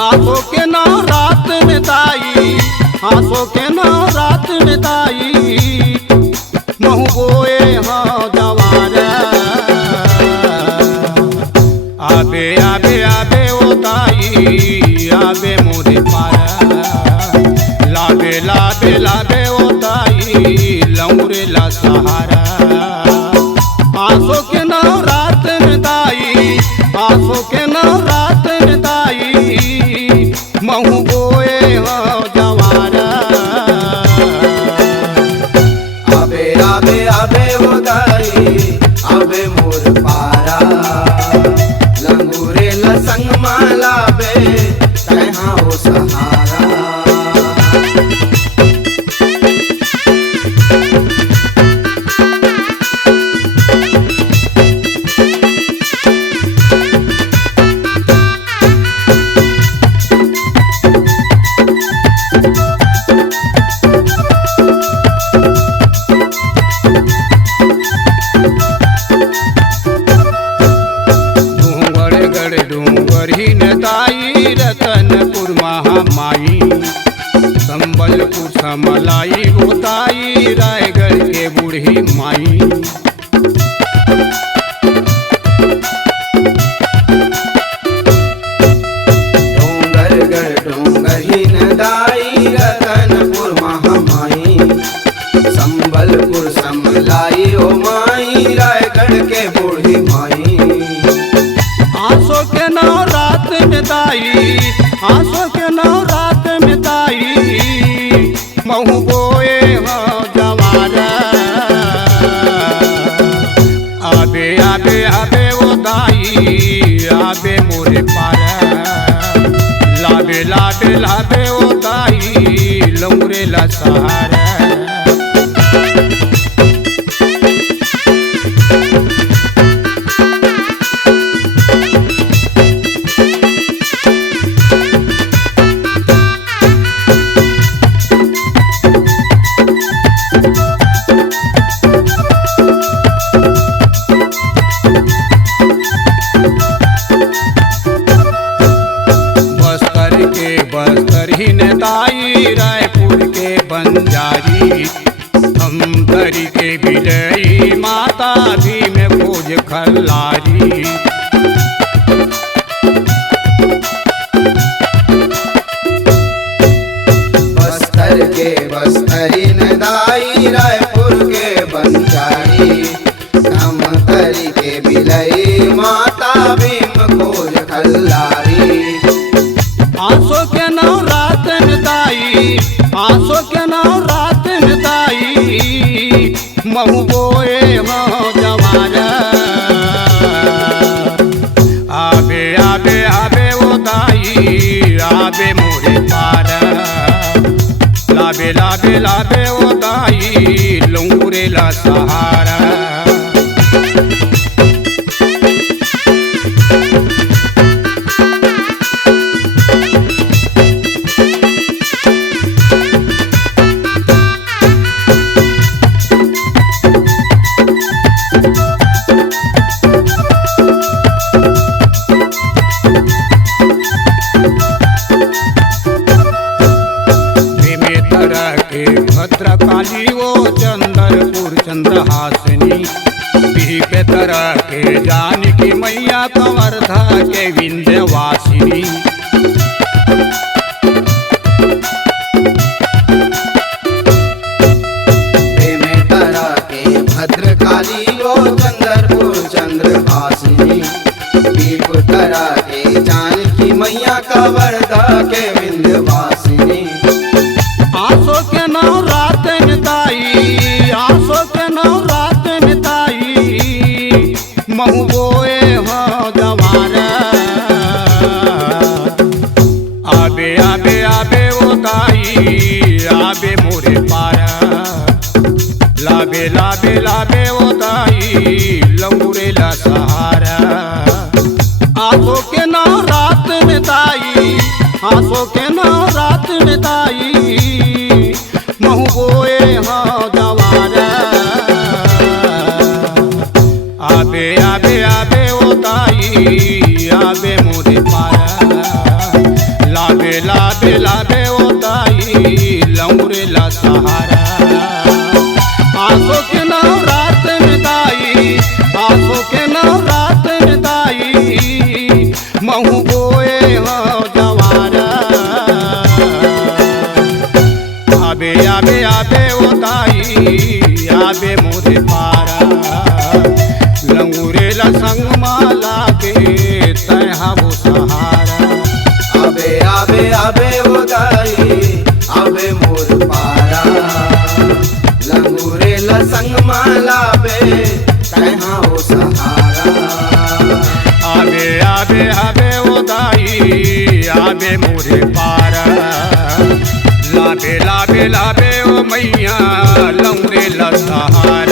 आंसू के नौ रात में ताई, आंसू के नौ रात में ताई, महू बोए हाँ जवार। आबे आबे आबे ओ ताई, आबे मोरे पार। लाबे लाबे लाबे ओ ताई, लौरे ला सहारा। आंसू के नौ रात में ताई, आंसू के नौ रात में ताई, महू बोए हो जवारा। आबे आबे आबे ओ दाई, आबे मोर पारा। लंगूरे लसंग माला बे, तैहा हो सहारा। रतनपुर महामाई, संबलपुर समलाई होताई, रायगढ़ के बूढ़ी माई। डोंगरगढ़ डोंगर ही नदाई, रतनपुर महामाई, संबलपुर समलाई ओ माई, रायगढ़ के बूढ़ी माई। आंसू के नौ रात में ताई, आंसू के नौ रात में ताई, महू बोए हो जवारा। आबे आबे आबे ओ दाई, आबे मोरे पार। लाबे लाबे लाबे ओ दाई, लौरे ला सहारा। बस्तर ही नेताई, रायपुर के बंजारी, धमतरी के बिलई, माता भी में खोज खल्लारी। बस्तर के बस्तरी नदाई, रायपुर के बंजारी, धमतरी के बिलई, माता भीम खोज खल्लारी। आंसू के नौ रात में ताई, आंसू के नौ रात में ताई, महू बोए हो जवारा। आबे आबे आबे ओ दाई, आबे मोरे पार। लाबे लाबे लाबे ओ दाई, लौरे ला सहारा। भद्रकाली वो चंद्रपुर चंद्रहासिनी, पे तरह के जानकी मैया, कंवरधा के विंध्यवासिनी। के भद्रकाली वो चंद्रपुर चंद्रहासिनी, तरह के जानकी मैया, कंवरधा के विंध्यवासिनी। आंसू के नौ रात में ताई, आंसू के नौ रात में ताई, महू बोए हो जवारा। नौ रात में दाई, आंसू के नौ रात में दाई, महू बोए हाँ जवारा। आबे आबे आबे ओ दाई, आबे मोरे पारा, लाबे लाबे लाबे ओ दाई, लौरे ला सहारा। आंसू के नौ रात में दाई, आंसू के नौ रात में दाई, महू बोए हाँ जवारा। आबे आबे आबे ओ दाई, आबे मोरे पारा, लंगूरे ला संग माला के तैहा वो सहारा। आबे आबे आबे ओ दाई, आबे मोर पारा, लंगूरे लसंग माला बे तैहा हो सहारा। आबे आबे आबे ओ दाई, आबे मोरे पारा, लाबे लाबे लाबे ओ मैया, लंगूरे ला सहारा।